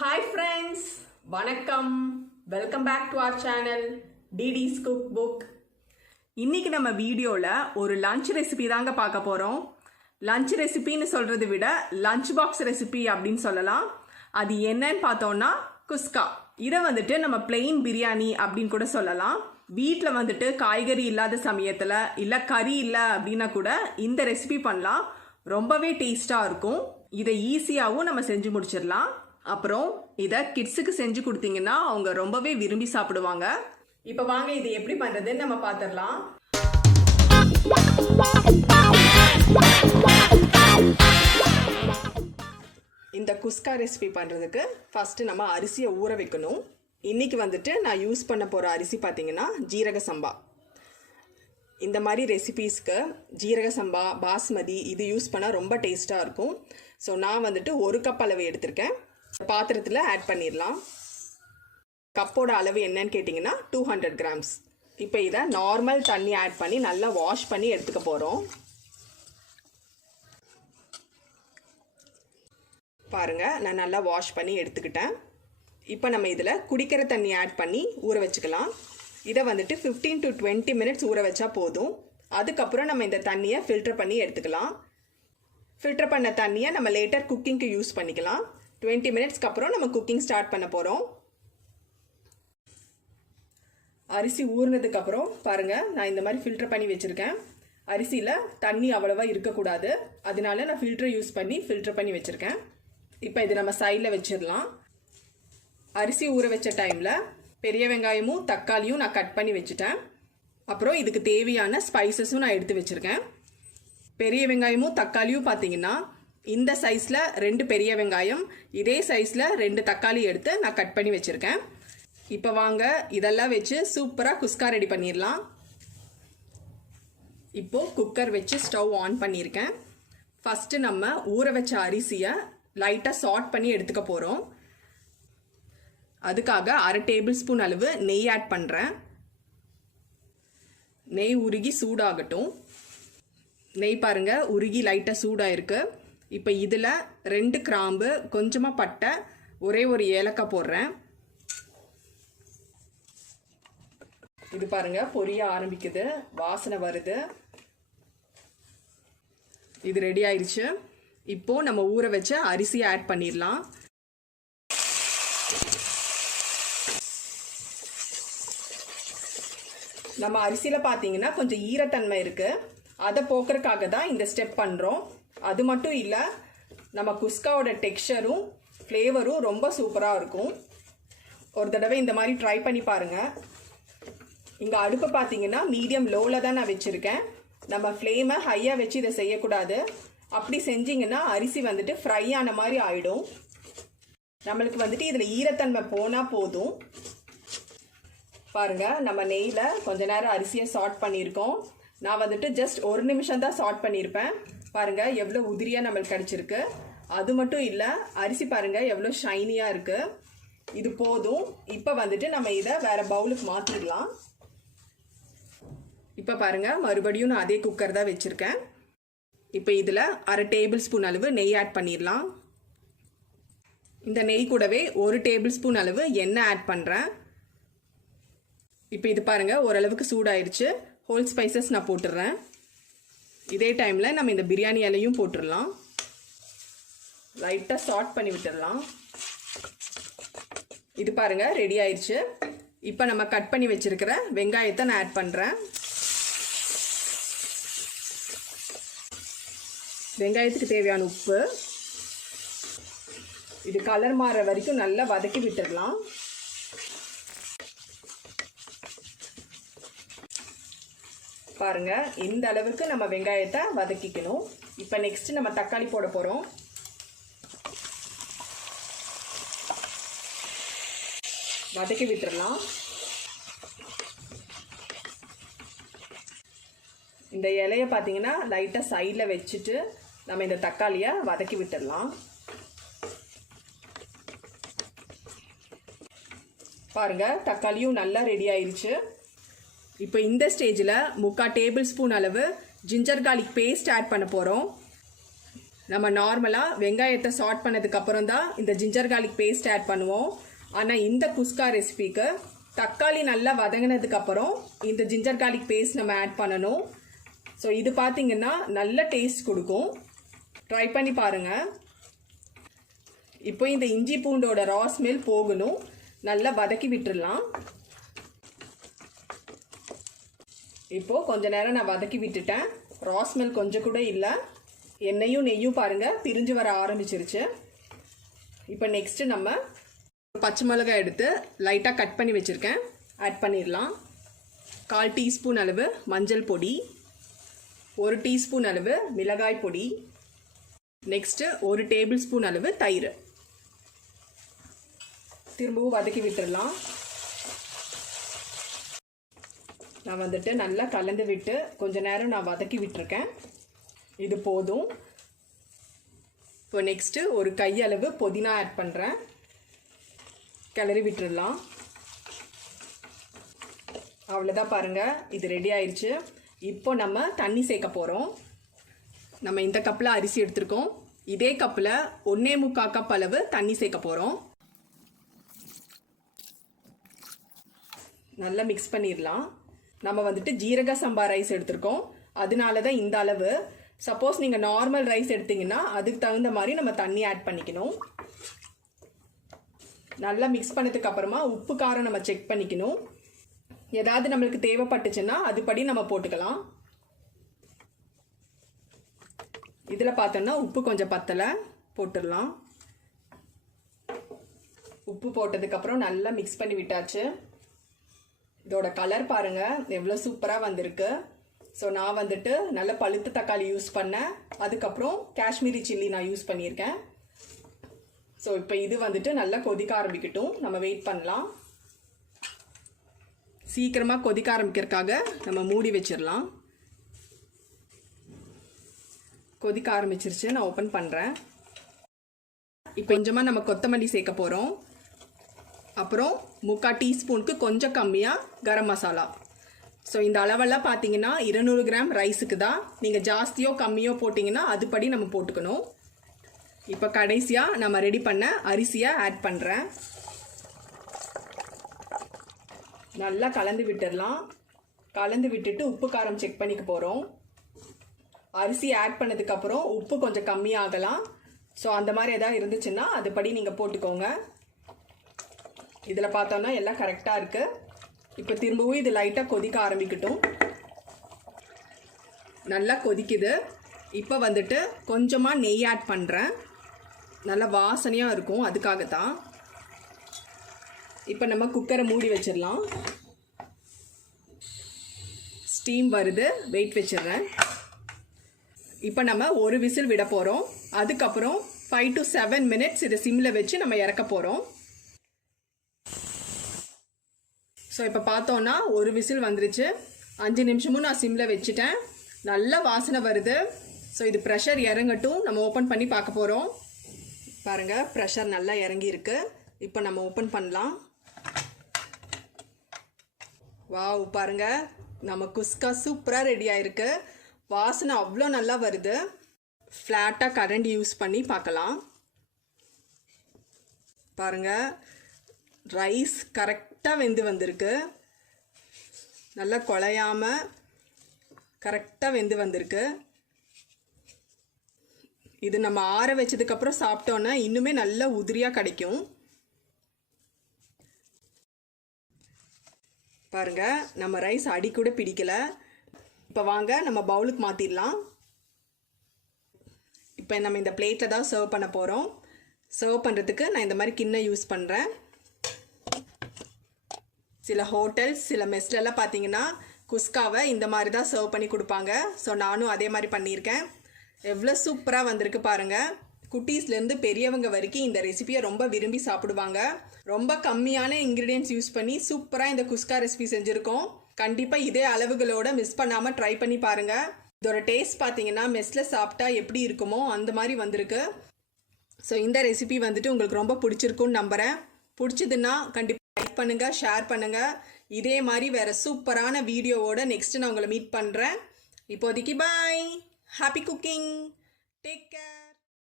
Hi friends, வணக்கம். Welcome back to our channel DDs CookBook. இன்னைக்கு நம்ம வீடியோல ஒரு லஞ்ச் ரெசிபி தாங்க பார்க்க போறோம். லஞ்ச் ரெசிபின்னு சொல்றதை விட லஞ்ச் பாக்ஸ் ரெசிபி அப்படின்னு சொல்லலாம். அது என்னன்னு பார்த்தோம்னா குஸ்கா. இதை வந்துட்டு நம்ம பிளெயின் பிரியாணி அப்படின்னு கூட சொல்லலாம். வீட்டில் வந்துட்டு காய்கறி இல்லாத சமயத்தில் இல்லை கறி இல்லை அப்படின்னா கூட இந்த ரெசிபி பண்ணலாம். ரொம்பவே டேஸ்டாக இருக்கும். இதை ஈஸியாகவும் நம்ம செஞ்சு முடிச்சிடலாம். அப்புறம் இதை கிட்ஸுக்கு செஞ்சு கொடுத்தீங்கன்னா அவங்க ரொம்பவே விரும்பி சாப்பிடுவாங்க. இப்போ வாங்க இது எப்படி பண்ணுறதுன்னு நம்ம பார்த்துடலாம். இந்த குஸ்கா ரெசிபி பண்ணுறதுக்கு ஃபஸ்ட்டு நம்ம அரிசியை ஊற வைக்கணும். இன்றைக்கி வந்துட்டு நான் யூஸ் பண்ண போகிற அரிசி பார்த்திங்கன்னா ஜீரக சம்பா. இந்த மாதிரி ரெசிபீஸ்க்கு ஜீரக சம்பா பாஸ்மதி இது யூஸ் பண்ணால் ரொம்ப டேஸ்ட்டாக இருக்கும். ஸோ நான் வந்துட்டு 1 கப் அளவு எடுத்திருக்கேன். பாத்திரத்தில் ஆட் பண்ணிடலாம். கப்போட அளவு என்னன்னு கேட்டிங்கன்னா 200 கிராம்ஸ். இப்போ இதை நார்மல் தண்ணி ஆட் பண்ணி நல்லா வாஷ் பண்ணி எடுத்துக்க போகிறோம். பாருங்கள், நான் நல்லா வாஷ் பண்ணி எடுத்துக்கிட்டேன். இப்போ நம்ம இதில் குடிக்கிற தண்ணி ஆட் பண்ணி ஊற வச்சுக்கலாம். இதை வந்துட்டு 15 to 20 மினிட்ஸ் ஊற வச்சா போதும். அதுக்கப்புறம் நம்ம இந்த தண்ணியை ஃபில்டர் பண்ணி எடுத்துக்கலாம். ஃபில்டர் பண்ண தண்ணியை நம்ம லேட்டர் குக்கிங்க்கு யூஸ் பண்ணிக்கலாம். 20 மினிட்ஸ்க்கு அப்புறம் நம்ம குக்கிங் ஸ்டார்ட் பண்ண போகிறோம். அரிசி ஊறினதுக்கப்புறம் பாருங்கள், நான் இந்த மாதிரி ஃபில்டர் பண்ணி வச்சுருக்கேன். அரிசியில் தண்ணி அவ்வளோவா இருக்கக்கூடாது, அதனால நான் ஃபில்டர் யூஸ் பண்ணி ஃபில்டர் பண்ணி வச்சுருக்கேன். இப்போ இது நம்ம சைடில் வச்சிடலாம். அரிசி ஊற வச்ச டைமில் பெரிய வெங்காயமும் தக்காளியும் நான் கட் பண்ணி வச்சுட்டேன். அப்புறம் இதுக்கு தேவையான ஸ்பைசஸும் நான் எடுத்து வச்சுருக்கேன். பெரிய வெங்காயமும் தக்காளியும் பார்த்தீங்கன்னா இந்த சைஸில் 2 பெரிய வெங்காயம், இதே சைஸில் 2 தக்காளி எடுத்து நான் கட் பண்ணி வச்சுருக்கேன். இப்போ வாங்க இதெல்லாம் வச்சு சூப்பராக குஸ்கா ரெடி பண்ணிடலாம். இப்போது குக்கர் வச்சு ஸ்டவ் ஆன் பண்ணியிருக்கேன். ஃபஸ்ட்டு நம்ம ஊற வச்ச அரிசியை லைட்டாக சாட் பண்ணி எடுத்துக்க போகிறோம். அதுக்காக 1/2 டேபிள் ஸ்பூன் அளவு நெய் ஆட் பண்ணுறேன். நெய் உருகி சூடாகட்டும். நெய் பாருங்கள் உருகி லைட்டாக சூடாயிருக்கு. இப்போ இதில் 2 கிராம்பு, கொஞ்சமாக பட்டை, ஒரே ஒரு ஏலக்காய் போடுறேன். இது பாருங்கள் பொரிய ஆரம்பிக்குது, வாசனை வருது. இது ரெடி ஆயிடுச்சு. இப்போது நம்ம ஊற வச்ச அரிசியை ஆட் பண்ணிடலாம். நம்ம அரிசியில் பார்த்தீங்கன்னா கொஞ்சம் ஈரத்தன்மை இருக்குது. அதை போக்குறதுக்காக தான் இந்த ஸ்டெப் பண்ணுறோம். அது மட்டும் இல்லை, நம்ம குஸ்காவோட டெக்ஸ்சரும் ஃப்ளேவரும் ரொம்ப சூப்பராக இருக்கும். ஒரு தடவை இந்த மாதிரி ட்ரை பண்ணி பாருங்கள். இங்கே அடுப்பு பார்த்தீங்கன்னா மீடியம் லோவில் தான் நான் வச்சுருக்கேன். நம்ம ஃப்ளேமை ஹையாக வச்சு இதை செய்யக்கூடாது. அப்படி செஞ்சிங்கன்னா அரிசி வந்துட்டு ஃப்ரை ஆன மாதிரி ஆகிடும். நம்மளுக்கு வந்துட்டு இதில் ஈரத்தன்மை போனால் போதும். பாருங்கள், நம்ம நெய்யில் கொஞ்ச நேரம் அரிசியை சாட் பண்ணியிருக்கோம். நான் வந்துட்டு ஜஸ்ட் 1 நிமிஷம் தான் சாட் பண்ணியிருப்பேன். பாருங்கள் எவ்வளோ உதிரியாக நம்மளுக்கு கிடச்சிருக்கு. அது மட்டும் இல்லை, அரிசி பாருங்கள் எவ்வளோ ஷைனியாக இருக்குது. இது போதும். இப்போ வந்துட்டு நம்ம இதை வேறு பவுலுக்கு மாற்றிடலாம். இப்போ பாருங்கள் மறுபடியும் நான் அதே குக்கர் தான் வச்சுருக்கேன். இப்போ இதில் 1/2 டேபிள் ஸ்பூன் அளவு நெய் ஆட் பண்ணிடலாம். இந்த நெய் கூடவே 1 டேபிள் ஸ்பூன் அளவு எண்ணெய் ஆட் பண்ணுறேன். இப்போ இது பாருங்கள் ஓரளவுக்கு சூடாயிருச்சு. ஹோல் ஸ்பைசஸ் நான் போட்டுடுறேன். இதே டைமில் நம்ம இந்த பிரியாணி இலையும் போட்டுடலாம். லைட்டாக சாட் பண்ணி விட்டுடலாம். இது பாருங்கள் ரெடி ஆயிடுச்சு. இப்போ நம்ம கட் பண்ணி வச்சுருக்கிற வெங்காயத்தை நான் ஆட் பண்ணுறேன். வெங்காயத்துக்கு தேவையான உப்பு. இது கலர் மாறுற வரைக்கும் நல்லா வதக்கி விட்டுடலாம். பாருங்க இந்த அளவுக்கு நம்ம வெங்காயத்தை வதக்கிக்கணும். இப்போ நெக்ஸ்ட் நம்ம தக்காளி போட போகிறோம். வதக்கி விட்டுடலாம். இந்த இலையை பார்த்தீங்கன்னா லைட்டாக சைடில் வச்சுட்டு நம்ம இந்த தக்காளியை வதக்கி விட்டுடலாம். பாருங்க தக்காளியும் நல்லா ரெடி ஆயிடுச்சு. இப்போ இந்த ஸ்டேஜில் 3/4 டேபிள் ஸ்பூன் அளவு ஜிஞ்சர் கார்லிக் பேஸ்ட் ஆட் பண்ண போகிறோம். நம்ம நார்மலாக வெங்காயத்தை சாட் பண்ணதுக்கப்புறம் தான் இந்த ஜிஞ்சர் கார்லிக் பேஸ்ட் ஆட் பண்ணுவோம். ஆனால் இந்த குஸ்கா ரெசிபிக்கு தக்காளி நல்லா வதங்கினதுக்கப்புறம் இந்த ஜிஞ்சர் கார்லிக் பேஸ்ட் நம்ம ஆட் பண்ணணும். ஸோ இது பார்த்தீங்கன்னா நல்ல டேஸ்ட் கொடுக்கும். ட்ரை பண்ணி பாருங்கள். இப்போ இந்த இஞ்சி பூண்டோட ரா ஸ்மெல் போகணும். நல்லா வதக்கி விட்டுடலாம். இப்போது கொஞ்ச நேரம் நான் வதக்கி விட்டுட்டேன். ரா ஸ்மெல் கொஞ்சம் கூட இல்லை. எண்ணெயும் நெய்யும் பாருங்கள் பிரிஞ்சு வர ஆரம்பிச்சிருச்சு. இப்போ நெக்ஸ்ட்டு நம்ம பச்சை மிளகாய் எடுத்து லைட்டாக கட் பண்ணி வச்சுருக்கேன், ஆட் பண்ணிடலாம். 1/4 டீஸ்பூன் அளவு மஞ்சள் பொடி, 1 டீஸ்பூன் அளவு மிளகாய் பொடி, நெக்ஸ்ட்டு 1 டேபிள் ஸ்பூன் அளவு தயிர். திரும்பவும் வதக்கி விட்டுடலாம். நான் வந்துட்டு நல்லா கலந்து விட்டு கொஞ்ச நேரம் நான் வதக்கி விட்டுருக்கேன். இது போதும். இப்போ நெக்ஸ்ட்டு ஒரு கையளவு புதினா ஆட் பண்ணுறேன், கிளறி விட்டுடலாம். அவ்வளோதான் பாருங்கள், இது ரெடி ஆயிடுச்சு. இப்போ நம்ம தண்ணி சேர்க்க போகிறோம். நம்ம இந்த கப்பில் அரிசி எடுத்துருக்கோம், இதே கப்பில் 1.25 கப் அளவு தண்ணி சேர்க்க போகிறோம். நல்லா மிக்ஸ் பண்ணிடலாம். நம்ம வந்துட்டு ஜீரக சம்பா ரைஸ் எடுத்திருக்கோம், அதனால தான் இந்த அளவு. சப்போஸ் நீங்கள் நார்மல் ரைஸ் எடுத்தீங்கன்னா அதுக்கு தகுந்த மாதிரி நம்ம தண்ணி ஆட் பண்ணிக்கணும். நல்லா மிக்ஸ் பண்ணதுக்கு அப்புறமா உப்பு காரம் நம்ம செக் பண்ணிக்கணும். ஏதாவது நம்மளுக்கு தேவைப்பட்டுச்சுன்னா அதுபடி நம்ம போட்டுக்கலாம். இதில் பார்த்தோம்னா உப்பு கொஞ்சம் பத்தலை, போட்டுடலாம். உப்பு போட்டதுக்கப்புறம் நல்லா மிக்ஸ் பண்ணி விட்டாச்சு. இதோட கலர் பாருங்கள் எவ்வளோ சூப்பராக வந்திருக்கு. ஸோ நான் வந்துட்டு நல்ல பழுத்த தக்காளி யூஸ் பண்ணேன், அதுக்கப்புறம் காஷ்மீரி சில்லி நான் யூஸ் பண்ணியிருக்கேன். ஸோ இப்போ இது வந்துட்டு நல்லா கொதிக்க ஆரம்பிக்கட்டும், நம்ம வெயிட் பண்ணலாம். சீக்கிரமாக கொதிக்க ஆரம்பிக்கிறதுக்காக நம்ம மூடி வச்சிடலாம். கொதிக்க ஆரம்பிச்சிருச்சு, நான் ஓப்பன் பண்ணுறேன். இப்போ கொஞ்சமாக நம்ம கொத்தமல்லி சேர்க்க போகிறோம். அப்புறம் 3/4 டீஸ்பூனுக்கு கொஞ்சம் கம்மியாக கரம் மசாலா. ஸோ இந்த அளவெல்லாம் பார்த்தீங்கன்னா 200 கிராம் ரைஸுக்கு தான். நீங்கள் ஜாஸ்தியோ கம்மியோ போட்டிங்கன்னா அதுபடி நம்ம போட்டுக்கணும். இப்போ கடைசியாக நம்ம ரெடி பண்ண அரிசியை ஆட் பண்ணுறேன். நல்லா கலந்து விட்டுடலாம். கலந்து விட்டுட்டு உப்பு காரம் செக் பண்ணிக்க போகிறோம். அரிசி ஆட் பண்ணதுக்கப்புறம் உப்பு கொஞ்சம் கம்மியாகலாம். ஸோ அந்த மாதிரி எதாவது இருந்துச்சுன்னா அதுபடி நீங்கள் போட்டுக்கோங்க. இதில் பார்த்தோன்னா எல்லாம் கரெக்டாக இருக்குது. இப்போ திரும்பவும் இது லைட்டாக கொதிக்க ஆரம்பிக்கட்டும். நல்லா கொதிக்குது. இப்போ வந்துட்டு கொஞ்சமாக நெய் ஆட் பண்ணுறேன், நல்லா வாசனையாக இருக்கும், அதுக்காகத்தான். இப்போ நம்ம குக்கரை மூடி வச்சிடலாம். ஸ்டீம் வருது, வெயிட் வச்சிடுறேன். இப்போ நம்ம ஒரு விசில் விட போகிறோம். அதுக்கப்புறம் 5 to 7 minutes இதை சிம்மில் வச்சு நம்ம இறக்க போகிறோம். ஸோ இப்போ பார்த்தோன்னா ஒரு விசில் வந்துருச்சு. 5 நிமிஷமும் நான் சிம்மில் வச்சுட்டேன். நல்ல வாசனை வருது. ஸோ இது ப்ரெஷர் இறங்கட்டும், நம்ம ஓப்பன் பண்ணி பார்க்க போகிறோம். பாருங்கள், ப்ரெஷர் நல்லா இறங்கியிருக்கு. இப்போ நம்ம ஓப்பன் பண்ணலாம். வாவ், பாருங்கள், நம்ம குஸ்கா சூப்பராக ரெடி ஆயிருக்கு. வாசனை அவ்வளோ நல்லா வருது. ஃப்ளாட்டாக கரண்டி யூஸ் பண்ணி பார்க்கலாம். பாருங்கள், ரைஸ் கரெக்டாக வெந்து வந்திருக்கு. நல்லா குழையாமல் கரெக்டாக வெந்து வந்திருக்கு. இது நம்ம ஆற வச்சதுக்கப்புறம் சாப்பிட்டோன்னா இன்னுமே நல்லா உதிரியாக கிடைக்கும். பாருங்கள், நம்ம ரைஸ் அடி கூட பிடிக்கலை. இப்போ வாங்க நம்ம பவுலுக்கு மாற்றிடலாம். இப்போ நம்ம இந்த பிளேட்டில் தான் சர்வ் பண்ண போகிறோம். சர்வ் பண்ணுறதுக்கு நான் இந்த மாதிரி கிண்ணம் யூஸ் பண்ணுறேன். சில ஹோட்டல்ஸ், சில மெஸ்லெல்லாம் பார்த்தீங்கன்னா குஸ்காவை இந்த மாதிரி தான் சர்வ் பண்ணி கொடுப்பாங்க. ஸோ நானும் அதே மாதிரி பண்ணியிருக்கேன். எவ்வளோ சூப்பராக வந்திருக்கு பாருங்கள். குட்டீஸ்லேருந்து பெரியவங்க வரைக்கும் இந்த ரெசிபியை ரொம்ப விரும்பி சாப்பிடுவாங்க. ரொம்ப கம்மியான இன்க்ரீடியன்ட்ஸ் யூஸ் பண்ணி சூப்பராக இந்த குஸ்கா ரெசிபி செஞ்சுருக்கோம். கண்டிப்பாக இதே அளவுகளோட மிஸ் பண்ணாமல் ட்ரை பண்ணி பாருங்கள். இதோட டேஸ்ட் பார்த்தீங்கன்னா மெஸ்ஸில் சாப்பிட்டா எப்படி இருக்குமோ அந்த மாதிரி வந்திருக்கு. ஸோ இந்த ரெசிபி வந்துட்டு உங்களுக்கு ரொம்ப பிடிச்சிருக்குன்னு நம்புகிறேன். பிடிச்சதுன்னா கண்டிப்பாக லைக் பண்ணுங்கள், ஷேர் பண்ணுங்கள். இதே மாதிரி வேறு சூப்பரான வீடியோவோட நெக்ஸ்ட்டு நான் உங்களை மீட் பண்ணுறேன். இப்போதைக்கு bye. Happy cooking. Take care.